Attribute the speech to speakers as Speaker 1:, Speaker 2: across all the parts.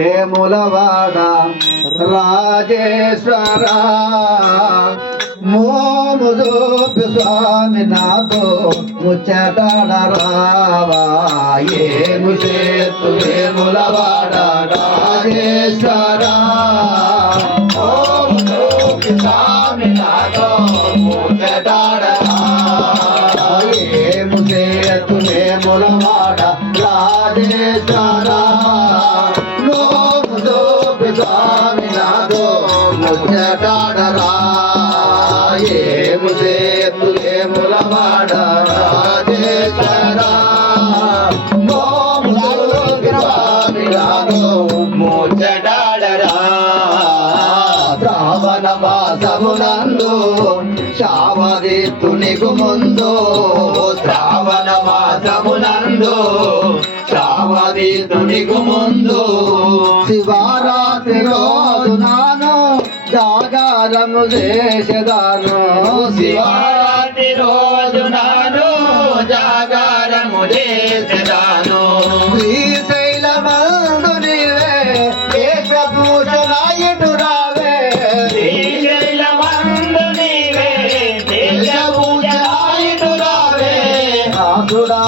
Speaker 1: ములవాడ రాజేశ్వర? మోము చూపి స్వామి నాతో ముచ్చటాడ రావా. ఏము చేతు ములవాడ రాజేశ్వర? మాసమునందు శావదిత్తునికు ముందు శ్రావణ మాసమునందు శావదిత్తునికు ముందు శివరాత్రి రోజు నాను జాగారము చేసేదాను.
Speaker 2: శివారా రోజు నాడు జాగారము చేసేదాను.
Speaker 1: శ్రీశైలమందు నీవే ఏకభూషణ ఇటు రావే.
Speaker 2: శ్రీశైలమందు నీవే దేశభూషాయుడు రావే.
Speaker 1: ఆసుడాను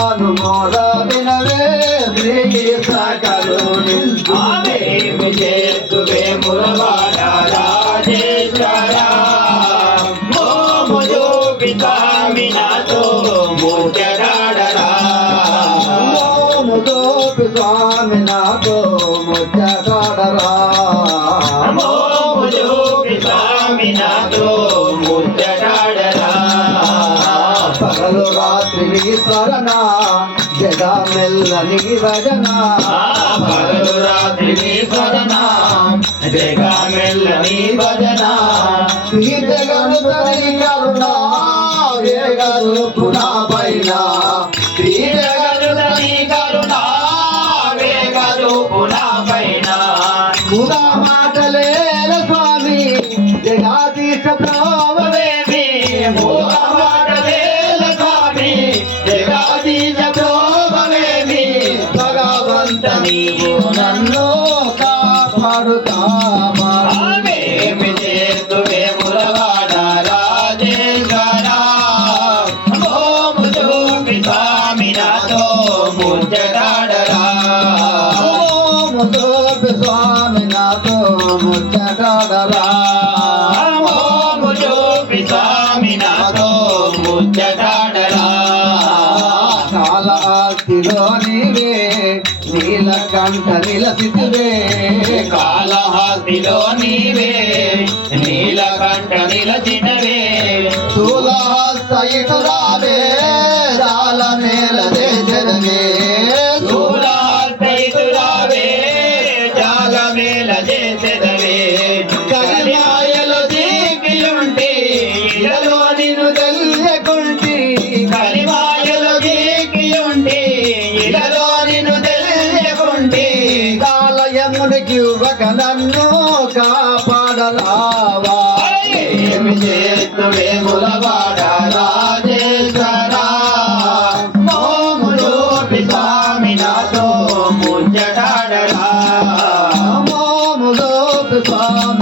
Speaker 2: స్వామి నాతో ముచ్చడాడరా
Speaker 1: పగలు రాత్రి నీ స్మరణ జగ మెల్లని భజన
Speaker 2: పగలు రాత్రి నీ స్మరణ జగ మెల్లని భజన
Speaker 1: ఈ జగను తని కరుణ వేగలు పునా. పైన
Speaker 2: శ్రీ
Speaker 1: నీవు నన్ను కాపాడుతామా?
Speaker 2: ఆమెమి చేతువే మురవాడ రాజేశ్వర ఓము చూపి స్వామి నాతో ముచ్చటాడరా?
Speaker 1: ఓము తోపి స్వామి నాతో ముచ్చటాడరా? కాంత నిలసితివే
Speaker 2: కాళహస్తిలో నీవే నీలకంఠ నిలచినవే.
Speaker 1: స్థూలహస్త ఇటురావే కాపాడరావా
Speaker 2: ఏమి చేతువే ములవాడ రాజేశ్వర? మోములు స్వామి నాతో ముచ్చటాడరా?
Speaker 1: మోములో స్వామి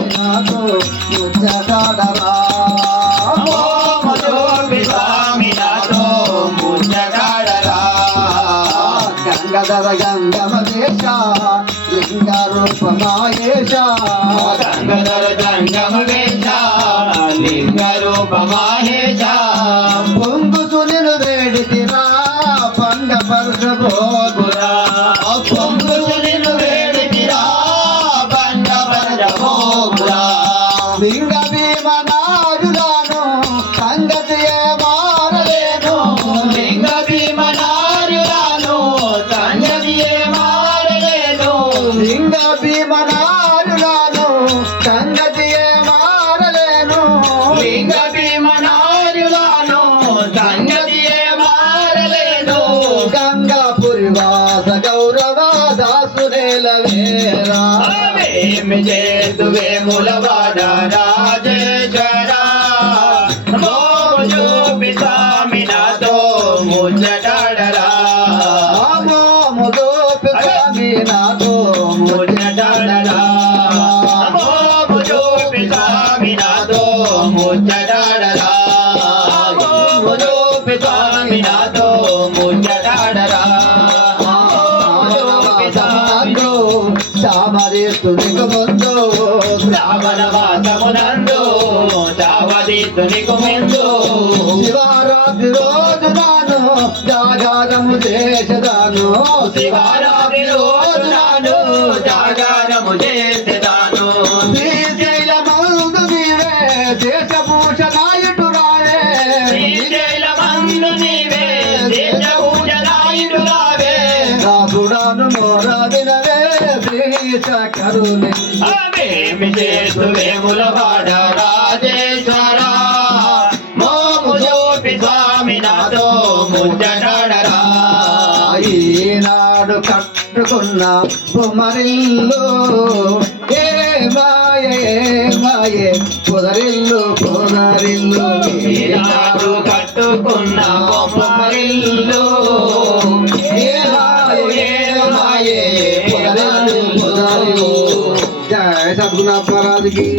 Speaker 1: గంగధర గంగమ దేశ లింగ రూపమాయేష
Speaker 2: గంగధర జంగమ వేష లింగ రూప మహేష
Speaker 1: పొంగుతు నిలు వేడితిరా పండ పరుష వేలవేరా.
Speaker 2: మేము చేతువే ములవాడ రాజేశ్వరా. మోము చూపిస్తామి నాతో ముచ్చటాడరా.
Speaker 1: మోము చూపిస్తామి నాతో
Speaker 2: ముచ్చటాడరా.
Speaker 1: మోము చూపిస్తామి
Speaker 2: నాతో ముచ్చటాడరా. మోము చూపిస్తామి నాతో చావదీతునికు ముందు
Speaker 1: శివరాత్రి రోజు నాను జాగారము చేసదాను.
Speaker 2: శివారాత్రి రోజు నాడు జాగారము చేసేదాను.
Speaker 1: నీవే
Speaker 2: నీవే
Speaker 1: మోరాదినవే
Speaker 2: అవేమి వాడ రాజేశ్వర
Speaker 1: ఈనాడు కట్టుకున్న కుమరిల్లు. ఏ మాయే ఏ మాయే కుదరిల్లు కుదరిల్లు.
Speaker 2: ఈనాడు కట్టుకున్న కుమరిల్లు.
Speaker 1: ఏ మాయే మాయే కుదరిల్లు కుదరిల్లు. జయ సద్గుణ పరాదికి